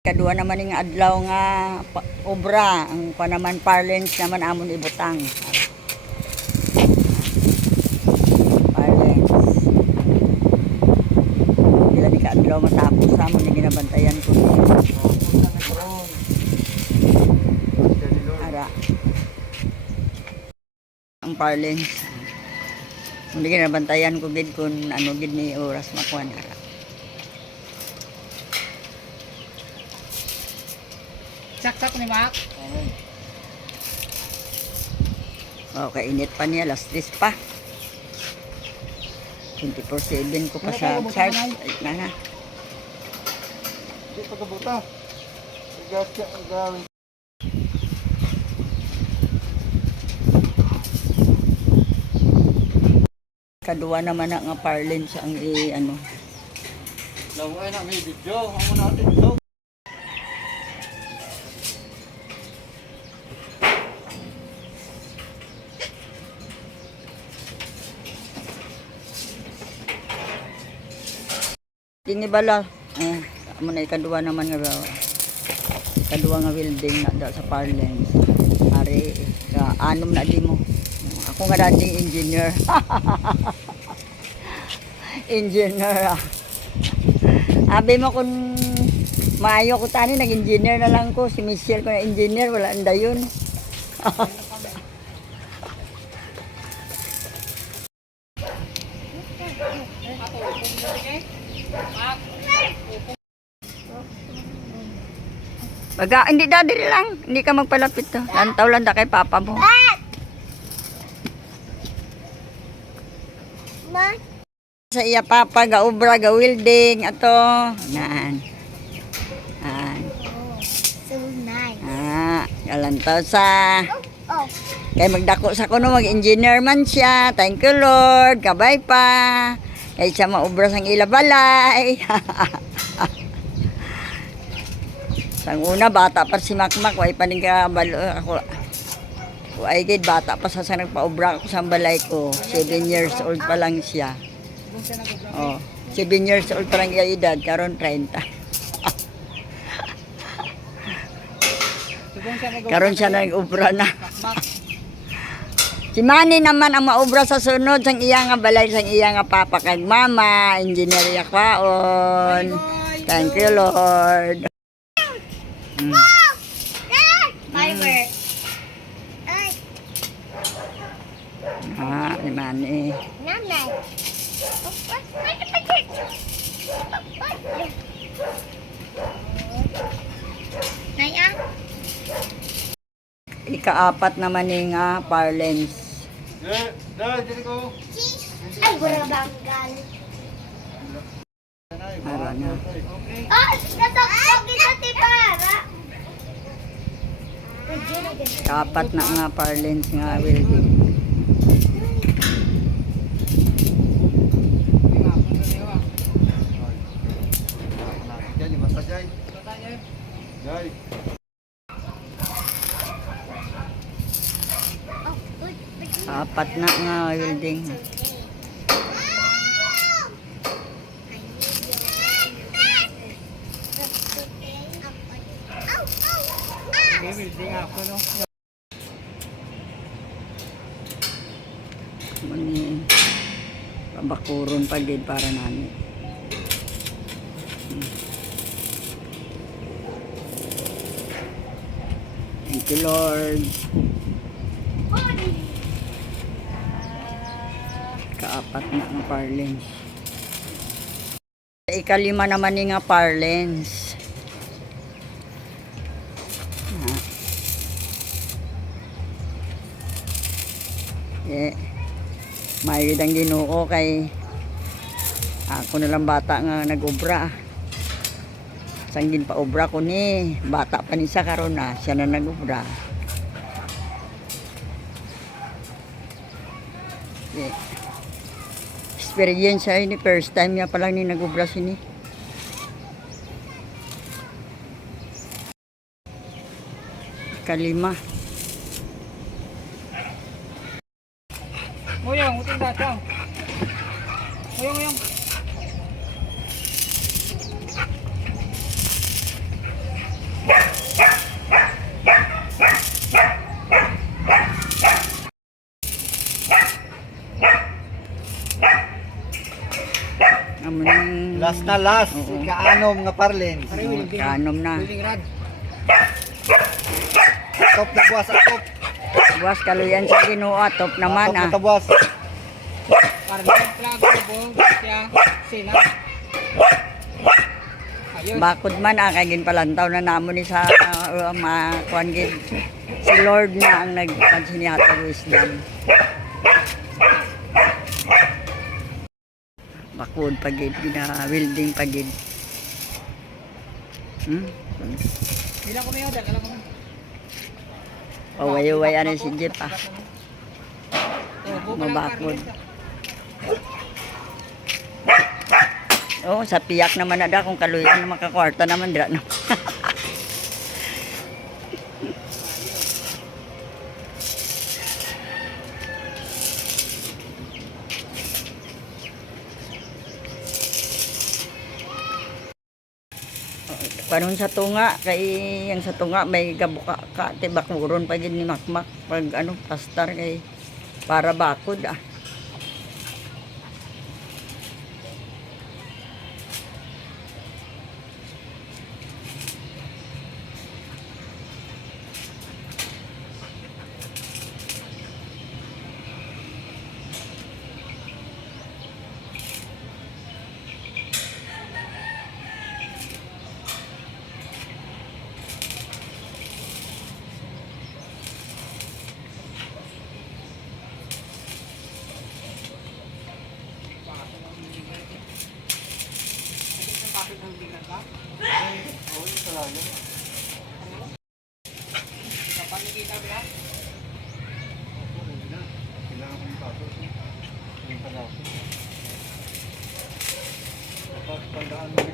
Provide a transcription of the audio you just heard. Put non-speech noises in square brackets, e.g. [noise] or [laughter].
Kadua naman ning adlaw nga obra, ang pa naman parlance naman amon ibutang. Parlance. Dila ni kaadlaw matapos sa amon ni ginabantayan ko. Ara. Ang parlance. Hindi ginabantayan ko gid kun ano gid ni oras makuan ara. Saksak ni Mac. Oh, kainit pa niya, last days pa. 24-7 ko pa Ano sa pa, charge. Ay, na na. Hindi pagkabuta. Gas ka ang gawin. Kadua naman na nga parlance ang i, ano. Laway na may video. Ang muna natin ito. Dini bala. Eh, amo na ikadua naman nga ba. Kadua nga building na da sa parlance. Ari, ka, anom na di mo. Ako nga dating engineer. [laughs] engineer ah. Abi mo kung maayo ko tani, nag-engineer na lang ko. Si Michelle ko na engineer, wala anda yun. [laughs] Baga, hindi daddy lang. Hindi ka magpalapit to. Lantaw lang da kay papa mo. Sa iya papa, ga ubra, ga welding, ato. Naan. Naan. So nice. Ah, galantaw sa... Oh, Kay magdako sa kuno mag-engineer man siya. Thank you Lord. Kabay pa. Kay siya maubra sang ila balay. [laughs] sang una bata pa si Makmak, way pa ning ka balo ako. Ay gid bata pa sa sa nagpaubra ako sa balay ko. 7 years old pa lang siya. Oh, 7 years old pa lang iya edad, karon 30. Subong siya nag Karon siya nag-ubra na. Si Manny naman ang maubra sa sunod sang iya nga balay sang iya nga papa kag mama, engineer ya kwaon. Thank you Lord. Mm. fiber. Ay, Ah, ni Manny. nanay. Nay. Ikaapat naman ni nga parlance. Dahil, dahil, dito ko. Ay, burabanggal. Ara na. Oh, nasaksak kita ti para. Ikaapat na nga parlance nga building. Yan, Apat na nga no. Mani pabakuron pa gid para. Hmm. Thank you Lord. Kaapat na nga parlance. Ikalima naman ni. Ah. Eh, may ang ginoo kay ako na lang bata nga nag-ubra. Sanggin pa obra ko ni, bata pa ni sa karon na, siya na nag-ubra. Eh, experience siya ni first time niya pa lang ni nag-ubra sini. Kalima. Muyong, uting datang. Muyong, muyong. Last na last. Oo. Kaanom nga Oh, welding. kanom na. Top na buwas at top. Buwas kaluyan sa ginuo, top naman top na ah. na yung plug ko bong siya sila. Ayun. Bakod man ah, kay ginpalantaw na namo ni sa uh, mga kuan gid. Si Lord na ang nagpansinihatag wisdom. Bakod pagid, gina welding pagid. Hmm? Bilang ko na yun, alam mo. Paway-way ano si Jeep ah. Oh, Mabakod. Oh, sa piyak naman na da kung kaluyan makakwarta naman dira no. [laughs] Panon sa tunga kay yang sa tunga may gabuka ka ti bakuron pa gid ni makmak pag ano pastar kay para bakod ah. Kailangan ko yung tandaan mo